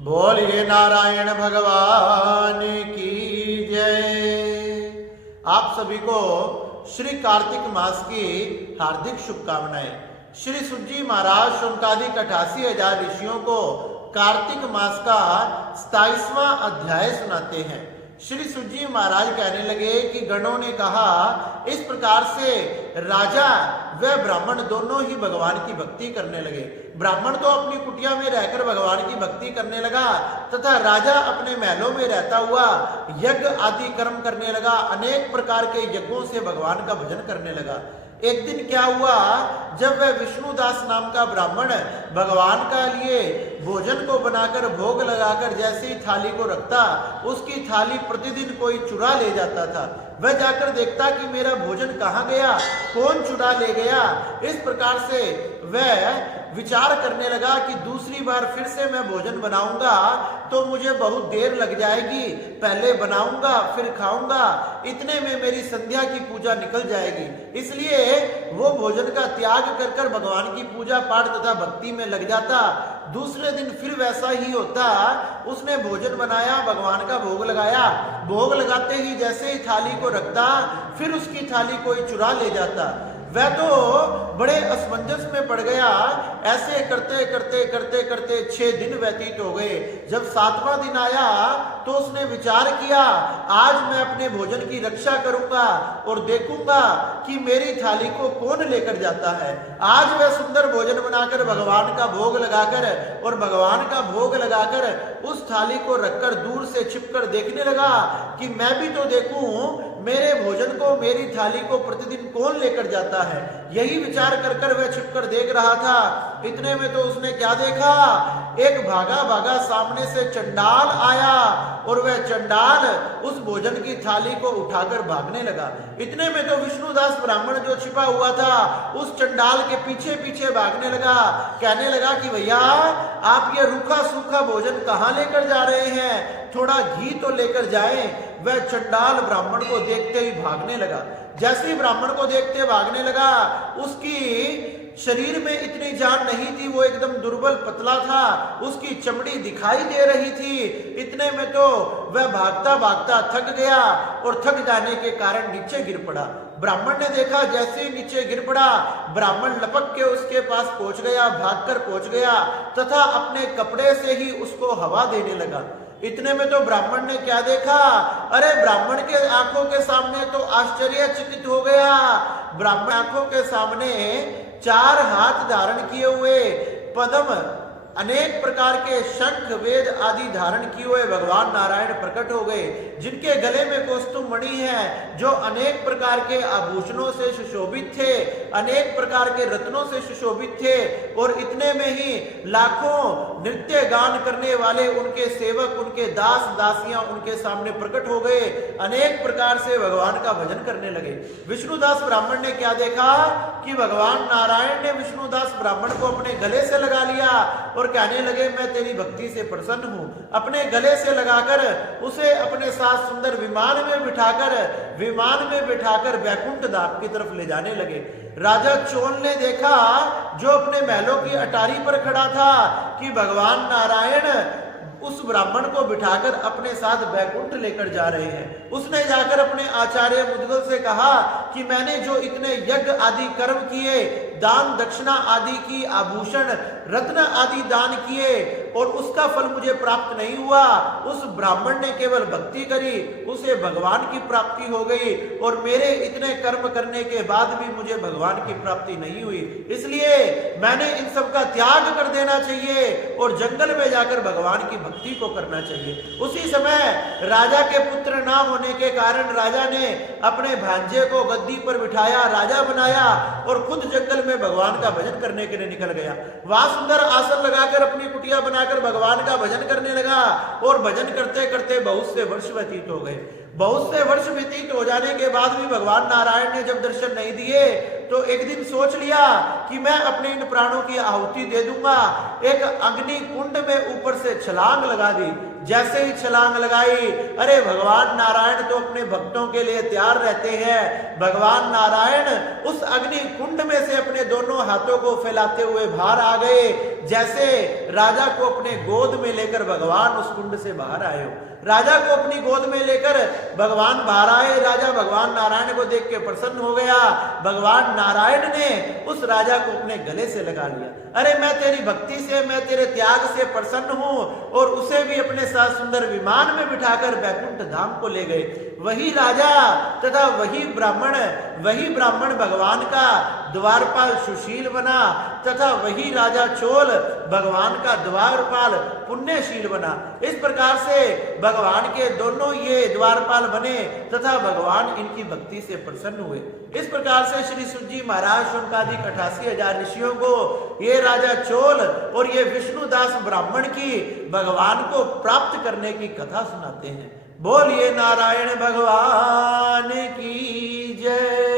बोलिए नारायण भगवान की जय। आप सभी को श्री कार्तिक मास की हार्दिक शुभकामनाएं। श्री सुजी महाराज शौनकादिक 88,000 ऋषियों को कार्तिक मास का 27वां अध्याय सुनाते हैं। श्री सुजी महाराज कहने लगे कि गणों ने कहा, इस प्रकार से राजा व ब्राह्मण दोनों ही भगवान की भक्ति करने लगे। ब्राह्मण तो अपनी कुटिया में रहकर भगवान की भक्ति करने लगा तथा राजा अपने महलों में रहता हुआ यज्ञ आदि कर्म करने लगा। अनेक प्रकार के यज्ञों से भगवान का भजन करने लगा। एक दिन क्या हुआ, जब वह विष्णुदास नाम का ब्राह्मण भगवान का लिए भोजन को बनाकर भोग लगाकर जैसे ही थाली को रखता, उसकी थाली प्रतिदिन कोई चुरा ले जाता था। वह जाकर देखता कि मेरा भोजन कहाँ गया, कौन चुरा ले गया। इस प्रकार से वह विचार करने लगा कि दूसरी बार फिर से मैं भोजन बनाऊंगा तो मुझे बहुत देर लग जाएगी, पहले बनाऊंगा फिर खाऊंगा, इतने में मेरी संध्या की पूजा निकल जाएगी। इसलिए वो भोजन का त्याग कर कर भगवान की पूजा पाठ तथा भक्ति में लग जाता। दूसरे दिन फिर वैसा ही होता, उसने भोजन बनाया, भगवान का भोग लगाया, भोग लगाते ही जैसे ही थाली को रखता, फिर उसकी थाली कोई चुरा ले जाता। वह तो बड़े असमंजस में पड़ गया। ऐसे करते करते करते करते 6 दिन व्यतीत हो गए। जब 7वां दिन आया तो उसने विचार किया, आज मैं अपने भोजन की रक्षा करूंगा और देखूंगा कि मेरी थाली को कौन लेकर जाता है। आज वह सुंदर भोजन बनाकर भगवान का भोग लगाकर और भगवान का भोग लगाकर उस थाली को रखकर दूर से छिपकर देखने लगा कि मैं भी तो देखूं मेरे भोजन को, मेरी थाली को प्रतिदिन कौन लेकर जाता है। यही विचार कर कर वह छिपकर देख रहा था। इतने में तो उसने क्या देखा, एक भागा भागा सामने से चंडाल आया और वह चंडाल उस भोजन की थाली को उठाकर भागने लगा। इतने में तो विष्णुदास ब्राह्मण जो छिपा हुआ था उस चंडाल के पीछे पीछे भागने लगा। कहने लगा कि भैया, आप ये रूखा सूखा भोजन कहाँ लेकर जा रहे हैं, थोड़ा घी तो लेकर जाएं। वह चंडाल ब्राह्मण को देखते ही भागने लगा। जैसे ही ब्राह्मण को देखते भागने लगा, उसकी शरीर में इतनी जान नहीं थी, वो एकदम दुर्बल पतला था, उसकी चमड़ी दिखाई दे रही थी। इतने में तो वह भागता भागता थक गया और थक जाने के कारण नीचे गिर पड़ा। ब्राह्मण ने देखा, जैसे ही नीचे गिर पड़ा, ब्राह्मण लपक के उसके पास पहुंच गया, भागकर पहुंच गया तथा अपने कपड़े से ही उसको हवा देने लगा। इतने में तो ब्राह्मण ने क्या देखा, अरे ब्राह्मण के आंखों के सामने तो आश्चर्यचकित हो गया। ब्राह्मण आंखों के सामने 4 हाथ धारण किए हुए पद्म, अनेक प्रकार के शंख वेद आदि धारण किए हुए भगवान नारायण प्रकट हो गए, जिनके गले में कौस्तुभ मणि है, जो अनेक प्रकार के आभूषणों से सुशोभित थे, अनेक प्रकार के रत्नों से सुशोभित थे। और इतने में ही लाखों नृत्य गान करने वाले उनके सेवक, उनके दास दासियां उनके सामने प्रकट हो गए, अनेक प्रकार से भगवान का भजन करने लगे। विष्णुदास ब्राह्मण ने क्या देखा कि भगवान नारायण ने विष्णुदास ब्राह्मण को अपने गले से लगा लिया और कहने लगे, मैं तेरी भक्ति से प्रसन्न हूं। अपने गले से लगाकर उसे अपने साथ सुंदर विमान में बिठाकर वैकुंठ धाम की तरफ ले जाने लगे। राजा चोल ने देखा, जो अपने महलों की अटारी पर खड़ा था, कि भगवान नारायण उस ब्राह्मण को बिठाकर अपने साथ वैकुंठ लेकर जा रहे हैं। उसने जाकर अपने आचार्य मुद्गल से कहा कि मैंने जो इतने यज्ञ आदि कर्म किए, दान दक्षिणा आदि की, आभूषण रत्न आदि दान किए और उसका फल मुझे प्राप्त नहीं हुआ। उस ब्राह्मण ने केवल भक्ति करी, उसे भगवान की प्राप्ति हो गई और मेरे इतने कर्म करने के बाद भी मुझे भगवान की प्राप्ति नहीं हुई। इसलिए मैंने इन सब का त्याग कर देना चाहिए और जंगल में जाकर भगवान की भक्ति को करना चाहिए। उसी समय राजा के पुत्र ना होने के कारण राजा ने अपने भांजे को गद्दी पर बिठाया, राजा बनाया और खुद जंगल में भगवान का भजन करने के लिए निकल गया। वहां सुंदर आसन लगाकर अपनी कुटिया बनाकर भगवान का भजन करने लगा और भजन करते करते बहुत से वर्ष व्यतीत हो गए। बहुत से वर्ष व्यतीत हो जाने के बाद भी भगवान नारायण ने जब दर्शन नहीं दिए तो एक दिन सोच लिया कि मैं अपने इन प्राणों की आहुति दे दूंगा। एक अग्नि कुंड में ऊपर से छलांग लगा दी। जैसे ही छलांग लगाई, अरे भगवान नारायण तो अपने भक्तों के लिए तैयार रहते हैं। भगवान नारायण उस अग्नि कुंड में से अपने दोनों हाथों को फैलाते हुए बाहर आ गए। जैसे राजा को अपने गोद में लेकर भगवान उस कुंड से बाहर आए हो। राजा को अपनी गोद में लेकर भगवान बाहर आए। राजा भगवान नारायण को देख के प्रसन्न हो गया। भगवान नारायण ने उस राजा को अपने गले से लगा लिया। अरे मैं तेरी भक्ति से, मैं तेरे त्याग से प्रसन्न हूं। और उसे भी अपने साथ सुंदर विमान में बिठाकर बैकुंठ धाम को ले गए। वही राजा तथा वही ब्राह्मण भगवान का द्वारपाल सुशील बना तथा वही राजा चोल भगवान का द्वारपाल पुण्यशील बना। इस प्रकार से भगवान के दोनों ये द्वारपाल बने तथा भगवान इनकी भक्ति से प्रसन्न हुए। इस प्रकार से श्री सुत जी महाराज शौनकादिक 88,000 ऋषियों को ये राजा चोल और ये विष्णुदास ब्राह्मण की भगवान को प्राप्त करने की कथा सुनाते हैं। बोलिए नारायण भगवान की जय।